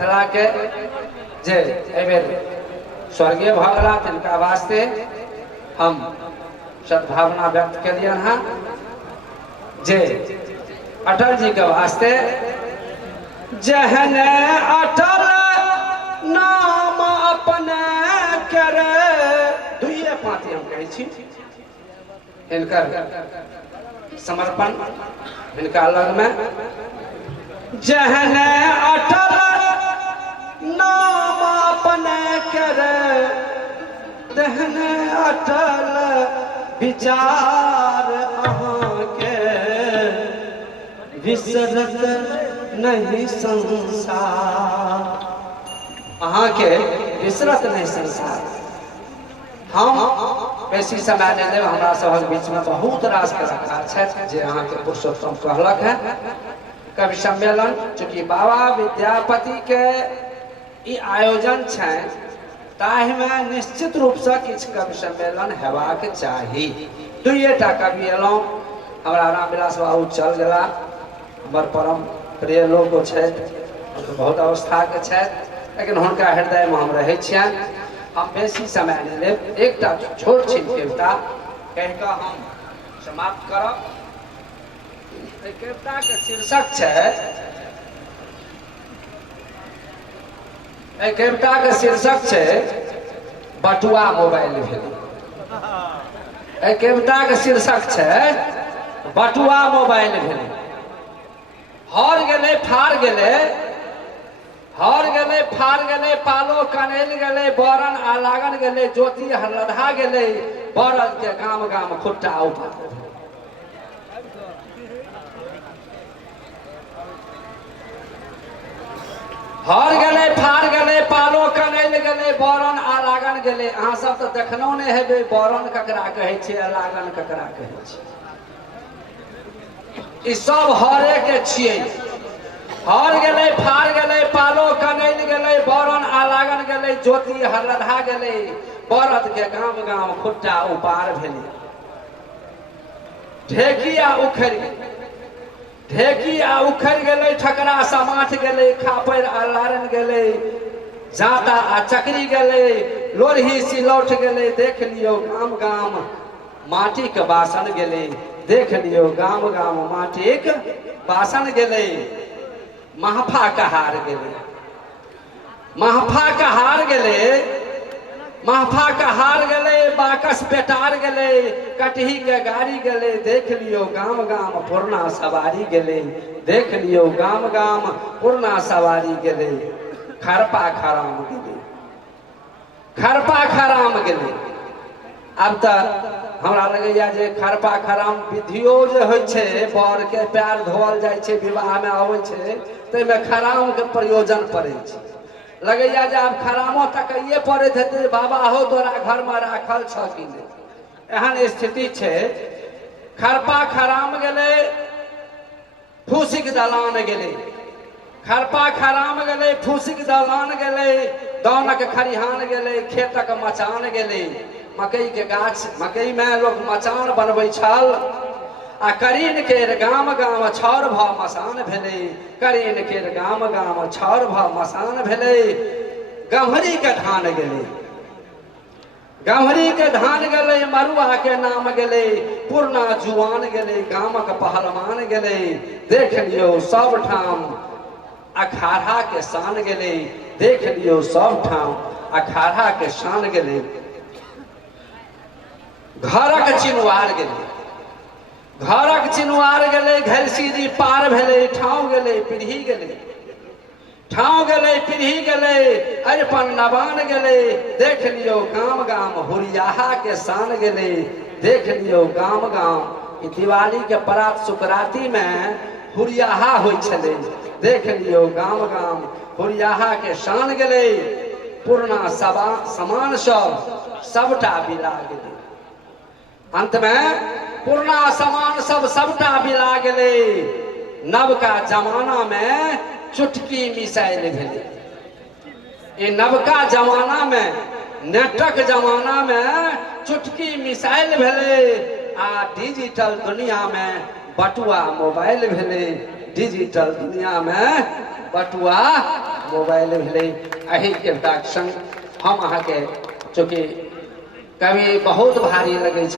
मिथिला के जे एबेर स्वर्गीय भऽ गेला तिनका वास्ते हम सद्भावना व्यक्त कलियन हैं जे अटल जी के वास्ते जहने अटल नाम अपने करे दुइये पाँति हम कहै छी इनकर समर्पण इनका लग में जहने अटल नाम अपने करे तहने अटल विचार अहाँ के विसरत नहीं संसार अहाँ के विसरत नहीं संसार। हम बेसी समय नहीं देव हमरा सबक बीच में बहुत रास कलाकार छथि जे अहाँ के पुरुषोत्तम कहलक है कवि सम्मेलन चूँकि बाबा विद्यापति के ई आयोजन छै ताहि में निश्चित रूप से किछु कवि सम्मेलन हेबाक चाही। दुइटा कवि एलौं हमरा रामविलास बाबू चल गेला हमर परम प्रिय लोग छथि बहुत अवस्था के छथि लेकिन हुनका हृदय में हम रहै छियनि। हम बेसी समय नहीं लेब एकटा छोट छिन कविता कहि कऽ हम समाप्त करब। कविता के शीर्षक छै कविता के शीर्षक छै बटुआ मोबाइल भेलै। कविता के शीर्षक छै बटुआ मोबाइल भेलै। हर गेलै फाड़ गेलै हर गेलै फाड़ गेलै पालो कनैल गेलै बरन आ लागन गेलै ज्योति लधा गेलै बरद के गाम गाम खुट्टा उठा हर गेलै फाड़ गेलै पालो कनैल गेलै बरन आ लागन गेलै। अहाँ सब तो देखनौ नहीं हेबै बरन ककरा कहै छै आ लागन ककरा कहै छै। ई सब हरे के छियै। हर गेलै फाड़ गेलै पालो कनैल गेलै बरन आ लागन गेलै ज्योति लधा गेलै बरद के गाम गाम खुट्टा उपार भेलै। ढेकी आ उखड़ि गेलै ठकरा समाठ गेलै खापर आ लारन गेलै जाता आ चकरी गेलै लोरही सिलौठ गेलै देख लियो गाम गाम माटी के बासन गेलै देख लियो गाम गाम माटी के बासन गेलै। महफा कहार गेलै महफा कहार गेलै महफा कहार गेलै बाकस बेटार गेलै कटही के गाड़ी गेलै देख लियो गाम गाम पुरना सवारी गेलै देख लियो गाम गाम पुरना सवारी गेलै। खरपा खराम गेलै खरपा खराम गेलै। अब तक हमरा लगैया जे खरपा खराम विधियो जे होइ छै बर के पैर धोअल जाइ छै विवाह में आबै छै ताहिमे खराम के प्रयोजन पड़ै छै। लगैया जे आब खरामो तकैये पड़ैत हेतै बाबा हो तोरा घर में राखल छ कि नहीं एहन स्थिति छै। खरपा खराम गेलै फूसिक दलान गेलै खरपा खराम गेलै फूसिक दलान गेलै दौनक खरिहान गेलै खेतक मचान गेलै। मकई के गाछ मकई में लोग मचान बनबै छल आ करीन केर गाम गाम छौर भ मसान भेलै करीन केर गाम गाम छौर भ मसान भेलै। गम्हरी के धान गेलै गम्हरी के धान गेलै मरुआ के नाम गेलै पुरना जुआन गेलै गामक पहलवान गेलै देख लियो सब ठाम अखाड़ा के शान गेलै देख लियो सब ठाम अखाड़ा के शान गेलै। घरक चिनवार गेलै घरक चिनवार गेलै घरसीरी पार भेलै ठाव गेलै पीढ़ी गेलै ठाव गेलै पीढ़ी गेलै अरिपन नवान गेलै देख लियो गाम गाम हुरियाहा के शान गेलै देख लियो गाम गाम। ई दिवाली के परात सुकराती में हुरियाहा होइ छलै देख लियो गाम गाम हुरियाहा के शान गेलै। पुरना सामान सब सबटा बिला गेलै अंत में पुरना सामान सब सबटा बिला गेलै। नवका जमाना में चुटकी मिसाइल भेलै। ये नवका जमाना में नेटक जमाना में चुटकी मिसाइल भेलै आ डिजिटल दुनिया में बटुआ मोबाइल भेलै डिजिटल दुनिया में बटुआ मोबाइल भेलै एही कविताक संग हम अहाँके चूँकि कवि बहुत भारी लगै छै।